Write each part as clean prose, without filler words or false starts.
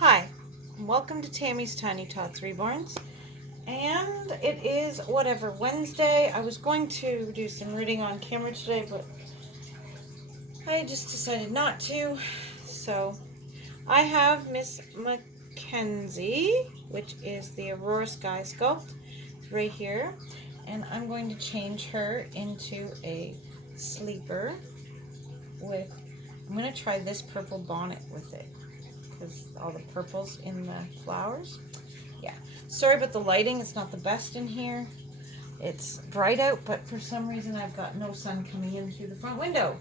Hi, welcome to Tammy's Tiny Tots Reborns, and it is whatever Wednesday. I was going to do some reading on camera today, but I just decided not to. So I have Miss Mackenzie, which is the Aurora Sky Sculpt, right here, and I'm going to change her into a sleeper with. I'm going to try this purple bonnet with it, because all the purples in the flowers. Yeah, sorry about the lighting, it's not the best in here. It's bright out, but for some reason I've got no sun coming in through the front window.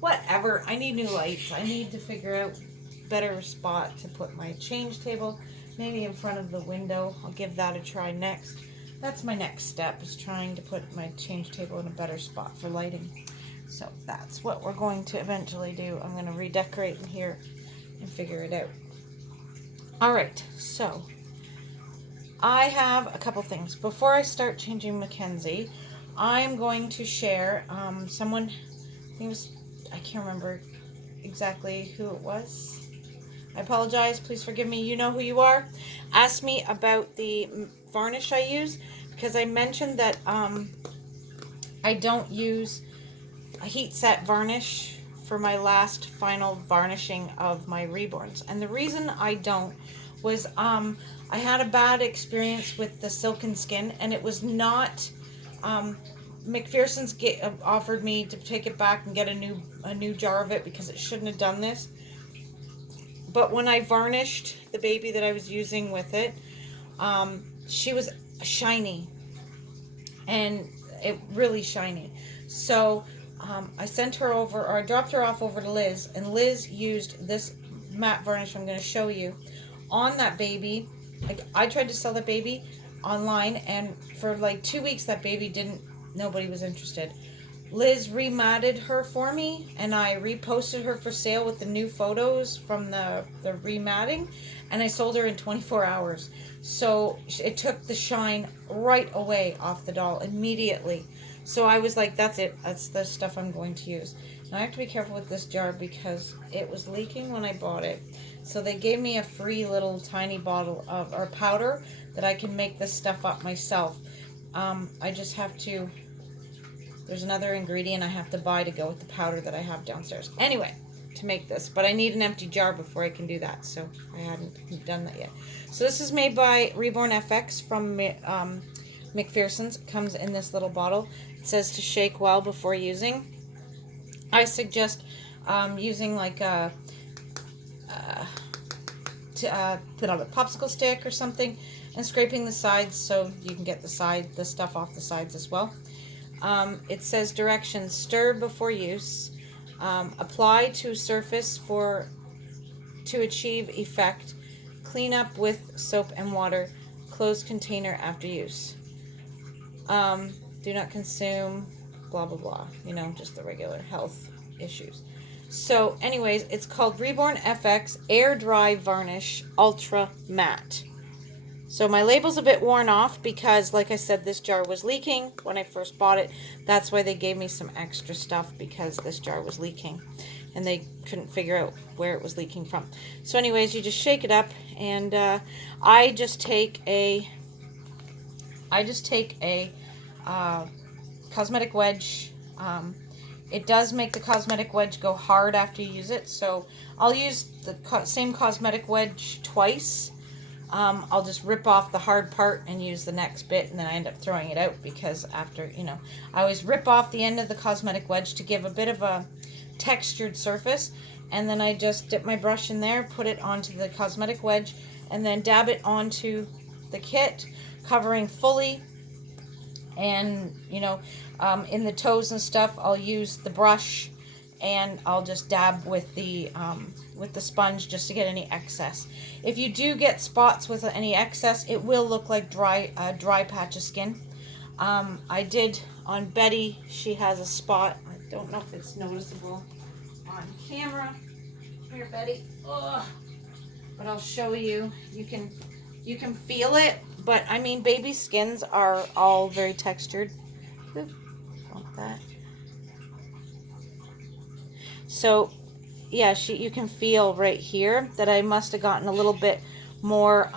Whatever, I need new lights. I need to figure out a better spot to put my change table, maybe in front of the window. I'll give that a try next. That's my next step, is trying to put my change table in a better spot for lighting. So that's what we're going to eventually do. I'm going to redecorate in here and figure it out. Alright, so I have a couple things. Before I start changing Mackenzie, I'm going to share someone, I can't remember exactly who it was. I apologize, please forgive me, you know who you are. Asked me about the varnish I use, because I mentioned that I don't use a heat set varnish for my last final varnishing of my Reborns. And the reason I don't was I had a bad experience with the Silken Skin, and it was not McPherson's offered me to take it back and get a new jar of it because it shouldn't have done this. But when I varnished the baby that I was using with it, she was shiny, and it really shiny. So I sent her over, or I dropped her off over to Liz, and Liz used this matte varnish I'm going to show you on that baby. Like, I tried to sell that baby online, and for like 2 weeks that baby nobody was interested. Liz rematted her for me, and I reposted her for sale with the new photos from the rematting, and I sold her in 24 hours. So it took the shine right away off the doll immediately. So I was like, that's it. That's the stuff I'm going to use. Now I have to be careful with this jar because it was leaking when I bought it. So they gave me a free little tiny bottle of, or powder, that I can make this stuff up myself. I just have to, there's another ingredient I have to buy to go with the powder that I have downstairs. Anyway, to make this, but I need an empty jar before I can do that, so I hadn't done that yet. So this is made by Reborn FX from McPherson's. It comes in this little bottle. It says to shake well before using. I suggest using like a put on a popsicle stick or something and scraping the sides so you can get the stuff off the sides as well. It says directions: stir before use, apply to surface to achieve effect, clean up with soap and water, close container after use. Do not consume, blah blah blah, just the regular health issues. So anyways, it's called Reborn FX Air Dry Varnish Ultra Matte. So my label's a bit worn off because, like I said, this jar was leaking when I first bought it. That's why they gave me some extra stuff, because this jar was leaking and they couldn't figure out where it was leaking from. So anyways, you just shake it up, and I just take a cosmetic wedge. It does make the cosmetic wedge go hard after you use it, so I'll use the same cosmetic wedge twice. I'll just rip off the hard part and use the next bit, and then I end up throwing it out because after, I always rip off the end of the cosmetic wedge to give a bit of a textured surface, and then I just dip my brush in there, put it onto the cosmetic wedge, and then dab it onto the kit, covering fully. And in the toes and stuff, I'll use the brush, and I'll just dab with the sponge just to get any excess. If you do get spots with any excess, it will look like dry patch of skin. I did on Betty. She has a spot. I don't know if it's noticeable on camera. Here, Betty. Ugh. But I'll show you. You can feel it, but I mean, baby skins are all very textured. Oop, want that. So yeah, you can feel right here that I must have gotten a little bit more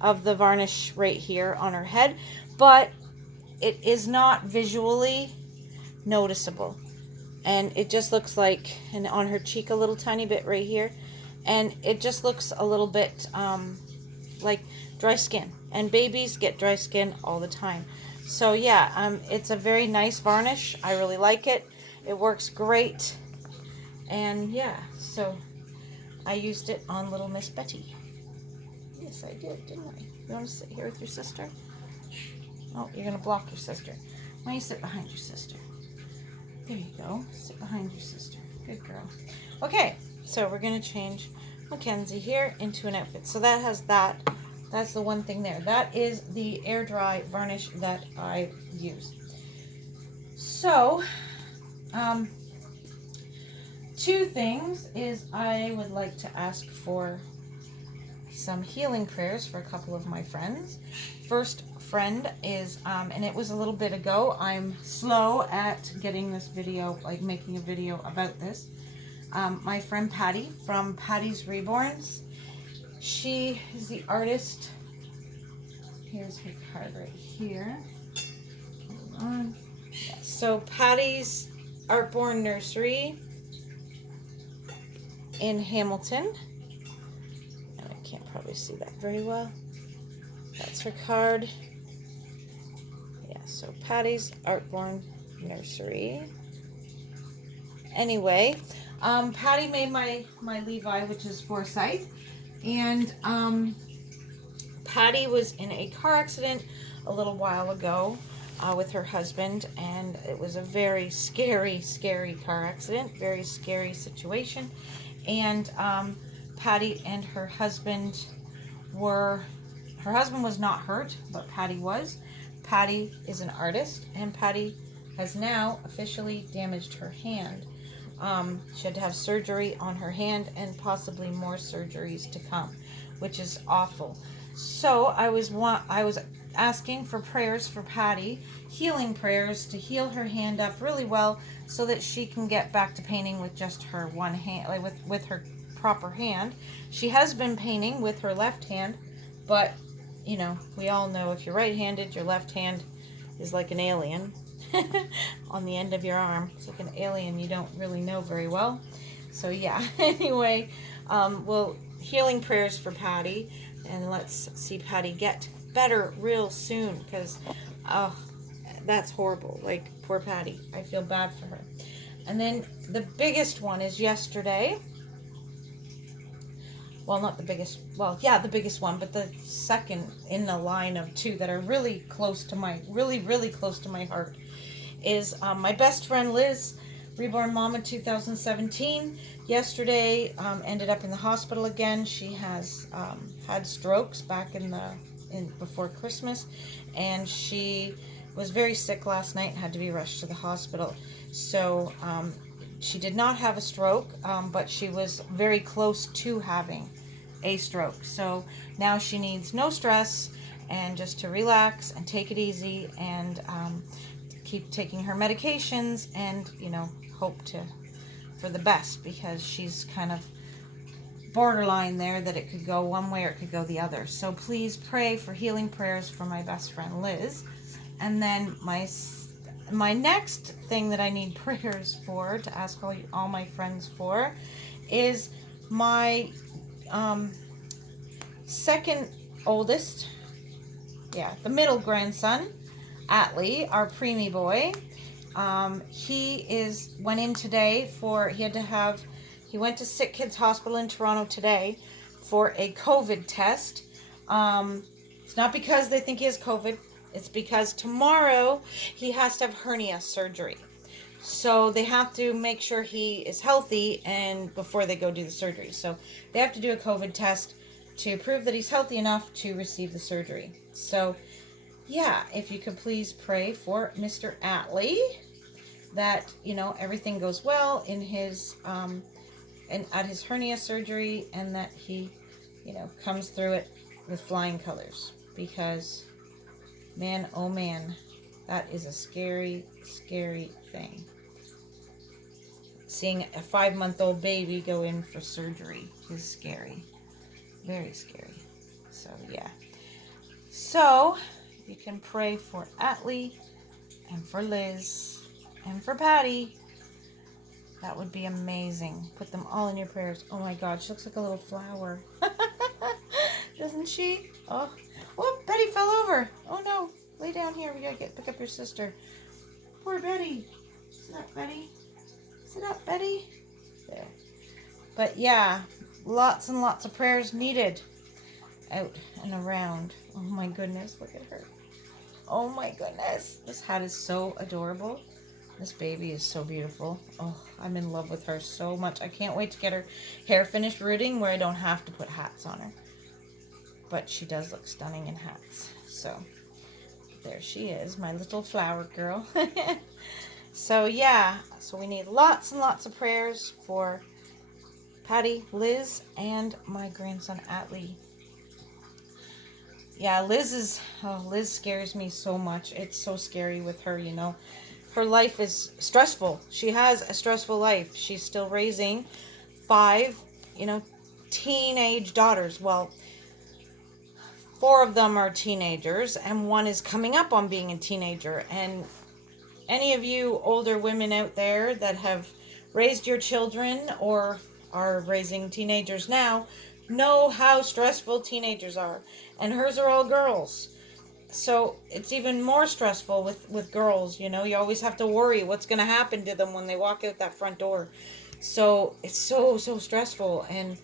of the varnish right here on her head, but it is not visually noticeable. And it just looks like, and on her cheek a little tiny bit right here, and it just looks a little bit like dry skin, and babies get dry skin all the time. So yeah, it's a very nice varnish. I really like it. It works great. And yeah, so I used it on little Miss Betty. Yes, I did, didn't I? You want to sit here with your sister? Oh, you're going to block your sister. Why don't you sit behind your sister? There you go. Sit behind your sister. Good girl. Okay, so we're going to change Mackenzie here into an outfit. So that has that. That's the one thing there. That is the air dry varnish that I use. So, two things is I would like to ask for some healing prayers for a couple of my friends. First friend is, and it was a little bit ago, I'm slow at getting this video, like making a video about this. My friend Patty from Patty's Reborns. She is the artist. Here's her card right here. Hold on. Yeah, so Patty's Artborn Nursery in Hamilton. And I can't probably see that very well. That's her card. Yeah, so Patty's Artborn Nursery. Anyway, Patty made my Levi, which is Forsyth. And Patty was in a car accident a little while ago with her husband, and it was a very scary, scary car accident, very scary situation. And Patty and her husband was not hurt, but Patty was. Patty is an artist, and Patty has now officially damaged her hand. She had to have surgery on her hand and possibly more surgeries to come, which is awful. So I was asking for prayers for Patty, healing prayers to heal her hand up really well so that she can get back to painting with just her one hand, like with her proper hand. She has been painting with her left hand, but you know, we all know if you're right-handed, your left hand is like an alien on the end of your arm. It's like an alien you don't really know very well. So yeah, anyway, well, healing prayers for Patty, and let's see Patty get better real soon, because oh, that's horrible. Like, poor Patty. I feel bad for her. And then the biggest one is yesterday. Well, not the biggest, well, yeah, the biggest one, but the second in the line of two that are really close to my, really close to my heart is my best friend Liz, Reborn Mama 2017. Yesterday, ended up in the hospital again. She has had strokes back before Christmas, and she was very sick last night and had to be rushed to the hospital. So she did not have a stroke, but she was very close to having a stroke. So now she needs no stress and just to relax and take it easy and keep taking her medications and, you know, hope for the best, because she's kind of borderline there, that it could go one way or it could go the other. So please pray for healing prayers for my best friend Liz. And then my next thing that I need prayers for, to ask all my friends for, is my second oldest, the middle grandson, Atlee, our preemie boy. He went in today he went to Sick Kids Hospital in Toronto today for a COVID test. It's not because they think he has COVID. It's because tomorrow he has to have hernia surgery. So they have to make sure he is healthy and before they go do the surgery. So they have to do a COVID test to prove that he's healthy enough to receive the surgery. So yeah, if you could please pray for Mr. Atlee, that, you know, everything goes well in his and at his hernia surgery, and that he, you know, comes through it with flying colors, because man, oh man, that is a scary, scary thing. seeing a 5-month-old baby go in for surgery is scary. Very scary. So, yeah. So, you can pray for Atlee and for Liz and for Patty. That would be amazing. Put them all in your prayers. Oh my God, she looks like a little flower. Doesn't she? Oh, whoop, Betty fell over. Oh no, lay down here. We gotta pick up your sister. Poor Betty. Sit up, Betty. Sit up, Betty. There. But yeah, lots and lots of prayers needed out and around. Oh my goodness, look at her. Oh my goodness. This hat is so adorable. This baby is so beautiful. Oh, I'm in love with her so much. I can't wait to get her hair finished rooting where I don't have to put hats on her. But she does look stunning in hats. So, there she is, my little flower girl. So, yeah. So, we need lots and lots of prayers for Patty, Liz, and my grandson, Atlee. Yeah, Liz scares me so much. It's so scary with her, you know. Her life is stressful. She has a stressful life. She's still raising 5, teenage daughters. Well, 4 of them are teenagers, and 1 is coming up on being a teenager. And any of you older women out there that have raised your children or are raising teenagers now know how stressful teenagers are. And hers are all girls. So it's even more stressful with girls, you know. You always have to worry what's going to happen to them when they walk out that front door. So it's so stressful. And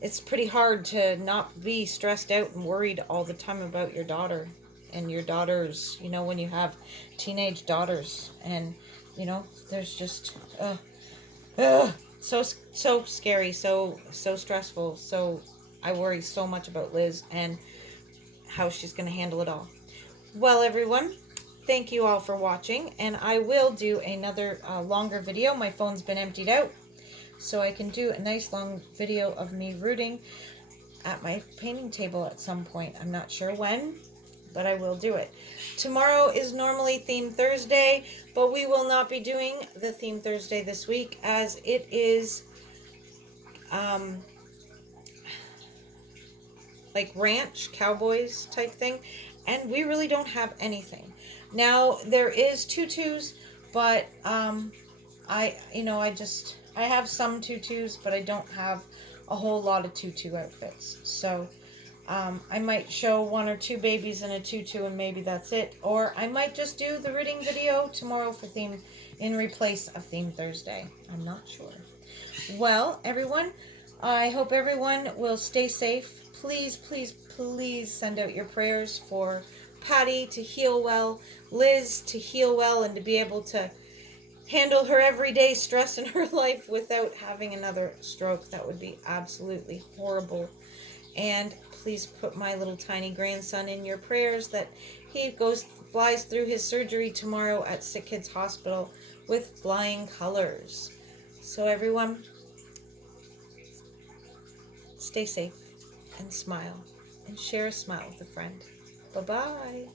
it's pretty hard to not be stressed out and worried all the time about your daughter and your daughters, when you have teenage daughters. And, there's just, so scary, so stressful. So I worry so much about Liz and how she's going to handle it all. Well, everyone, thank you all for watching, and I will do another longer video. My phone's been emptied out, so I can do a nice long video of me rooting at my painting table at some point. I'm not sure when, but I will do it. Tomorrow is normally Theme Thursday, but we will not be doing the Theme Thursday this week, as it is like ranch cowboys type thing, and we really don't have anything. Now there is tutus, but I have some tutus, but I don't have a whole lot of tutu outfits. So I might show 1 or 2 babies in a tutu, and maybe that's it. Or I might just do the rooting video tomorrow for theme in replace of Theme Thursday. I'm not sure. Well, everyone, I hope everyone will stay safe. Please, please, please send out your prayers for Patty to heal well, Liz to heal well, and to be able to handle her everyday stress in her life without having another stroke. That would be absolutely horrible. And please put my little tiny grandson in your prayers, that he flies through his surgery tomorrow at Sick Kids Hospital with flying colors. So everyone, stay safe and smile, and share a smile with a friend. Bye-bye.